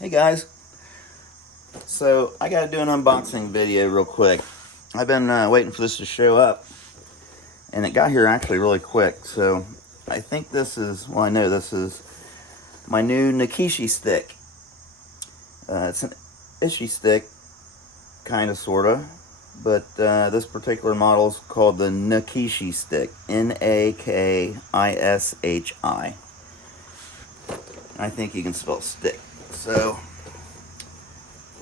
Hey guys, so I gotta do an unboxing video real quick. I've been waiting for this to show up, and it got here actually really quick. So I think this is, well, I know this is my new Nakishi stick. It's an Ishi stick, kind of, sort of, but this particular model is called the Nakishi stick, Nakishi. I think you can spell stick. So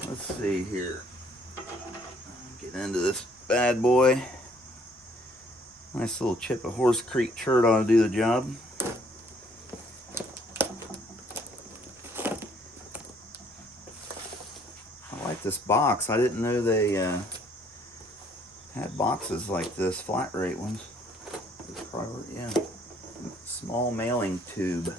let's see here. Get into this bad boy. Nice little chip of Horse Creek chert ought to do the job. I like this box. I didn't know they had boxes like this, flat rate ones. Probably, yeah. Small mailing tube.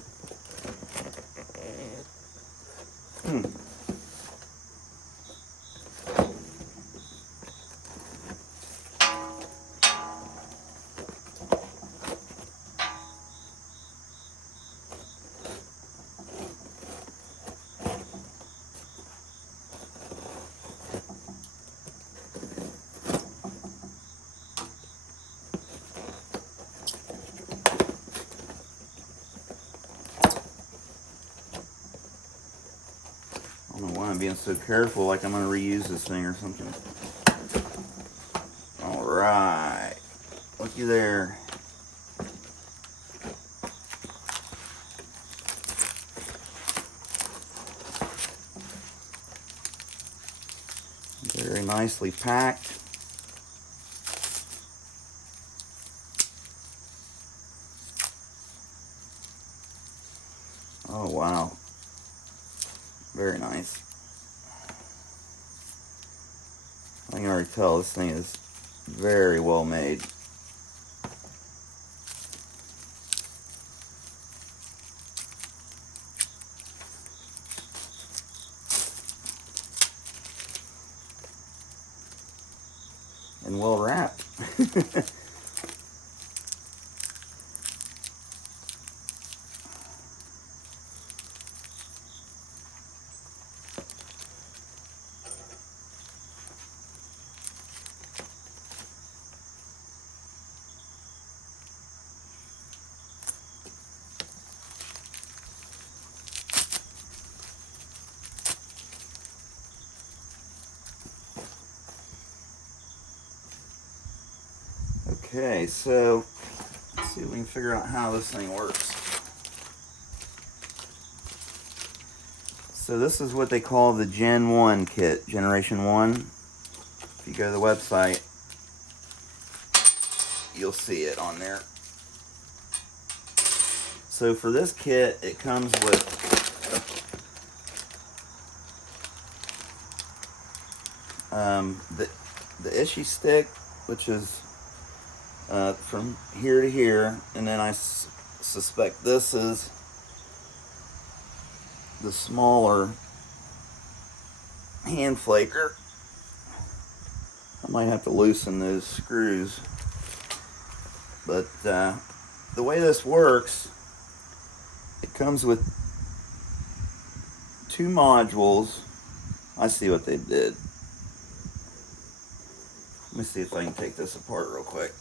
I don't know why I'm being so careful, like I'm going to reuse this thing or something. Alright. Looky there. Very nicely packed. Oh wow. Very nice. I can already tell this thing is very well made. And well wrapped. Okay, so let's see if we can figure out how this thing works. So this is what they call the Gen 1 kit, Generation 1. If you go to the website, you'll see it on there. So for this kit, it comes with the Ishi stick, which is from here to here, and then I suspect this is the smaller hand flaker. I might have to loosen those screws, but the way this works, it comes with two modules. I see what they did. Let me see if I can take this apart real quick.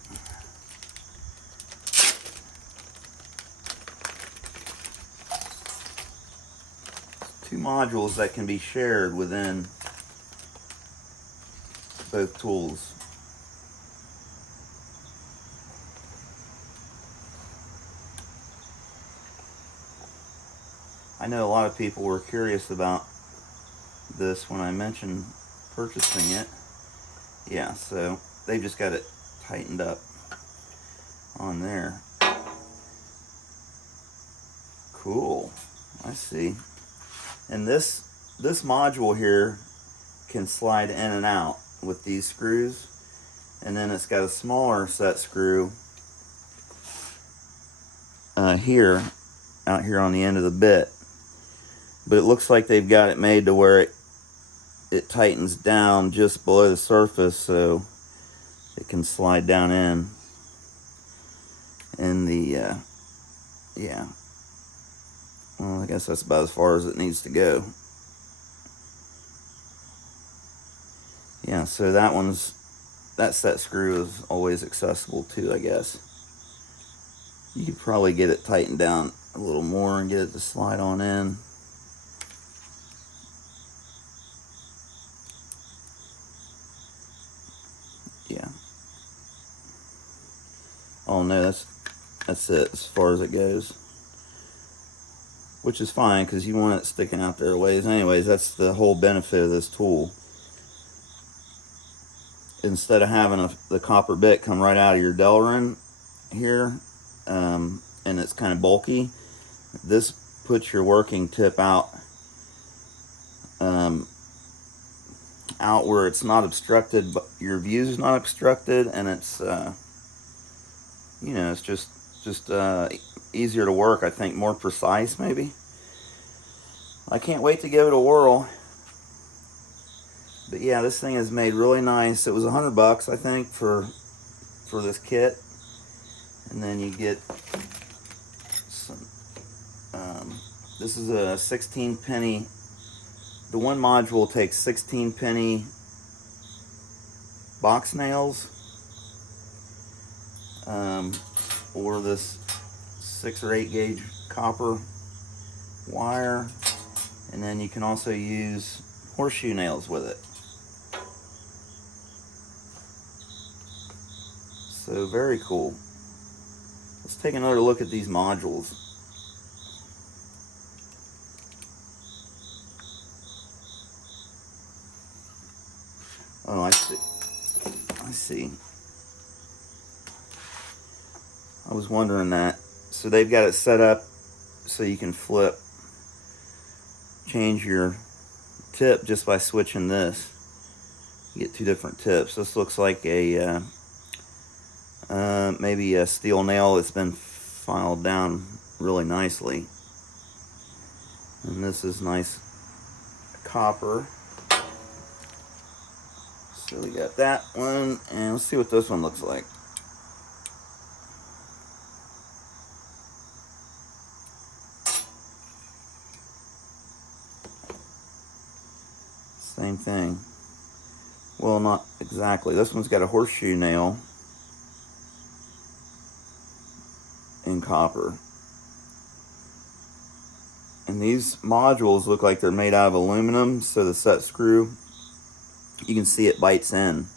Two modules that can be shared within both tools. I know a lot of people were curious about this when I mentioned purchasing it. Yeah, so they just got it tightened up on there. Cool. I see. And this module here can slide in and out with these screws, and then it's got a smaller set screw out here on the end of the bit. But it looks like they've got it made to where it tightens down just below the surface, so it can slide down in the yeah. Well, I guess that's about as far as it needs to go. Yeah, so that set screw is always accessible too, I guess. You could probably get it tightened down a little more and get it to slide on in. Yeah. Oh no, that's it as far as it goes. Which is fine because you want it sticking out there a ways. Anyways, that's the whole benefit of this tool. Instead of having the copper bit come right out of your Delrin here, and it's kind of bulky, this puts your working tip out out where it's not obstructed, but your view is not obstructed, and it's you know, it's just easier to work. I think more precise maybe. I can't wait to give it a whirl. But yeah, this thing is made really nice. It was $100, I think, for this kit, and then you get some. This is a 16 penny. The one module takes 16 penny box nails, or this 6 or 8 gauge copper wire, and then you can also use horseshoe nails with it. So very cool. Let's take another look at these modules. Oh, I see. I see. I was wondering that. So they've got it set up so you can change your tip just by switching this. You get 2 different tips. This looks like a maybe a steel nail that's been filed down really nicely. And this is nice copper. So we got that one, and let's see what this one looks like. Same thing. Well, not exactly. This one's got a horseshoe nail in copper. And these modules look like they're made out of aluminum, so the set screw, you can see it bites in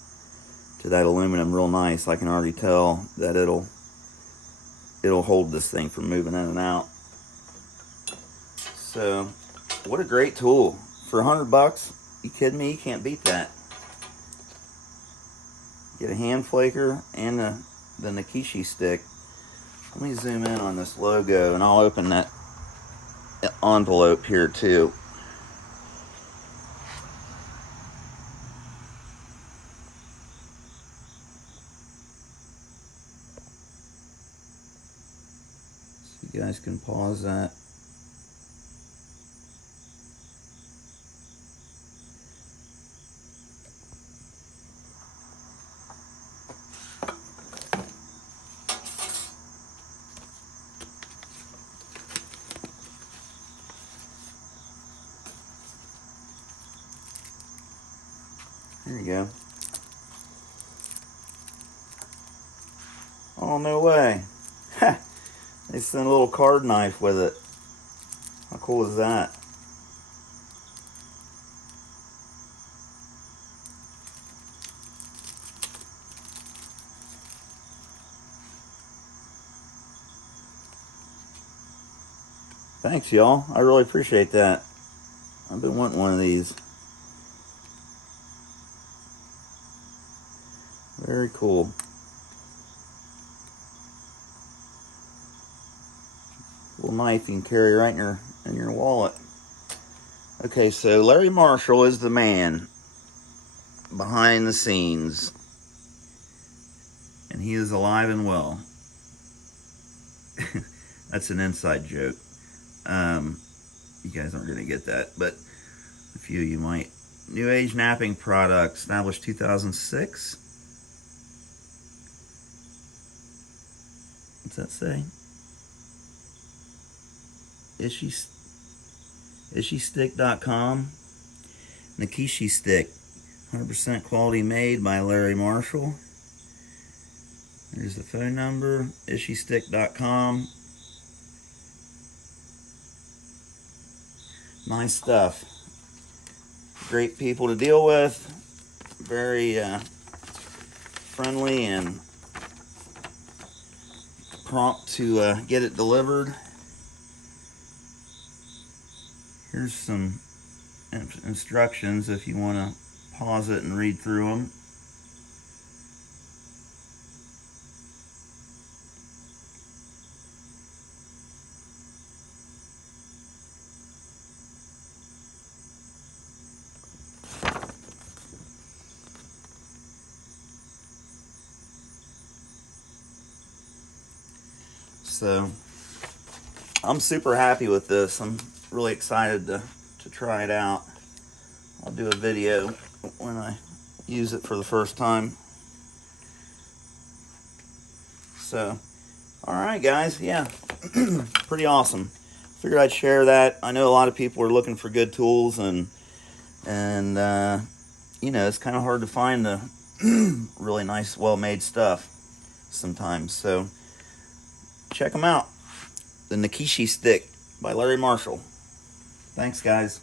to that aluminum real nice. I can already tell that it'll hold this thing from moving in and out. So, what a great tool. For $100, you kidding me? You can't beat that. Get a hand flaker and the Nakishi stick. Let me zoom in on this logo, and I'll open that envelope here too. So you guys can pause that. There you go. Oh, no way. They sent a little card knife with it. How cool is that? Thanks, y'all. I really appreciate that. I've been wanting one of these. Very cool. Little knife you can carry right in your wallet. Okay, so Larry Marshall is the man behind the scenes, and he is alive and well. That's an inside joke. You guys aren't gonna get that, but a few of you might. New Age Napping Products, established 2006. What's that say? Ishistick.com. Nakishi stick. 100% quality made by Larry Marshall. There's the phone number, ishiestick.com. Nice stuff. Great people to deal with. Very friendly and prompt to get it delivered. Here's some instructions if you want to pause it and read through them. So I'm super happy with this. I'm really excited to try it out. I'll do a video when I use it for the first time. So, alright guys, yeah, pretty awesome. Figured I'd share that. I know a lot of people are looking for good tools, and you know, it's kind of hard to find the really nice, well-made stuff sometimes. So check them out. The Nakishi stick by Larry Marshall. Thanks, guys.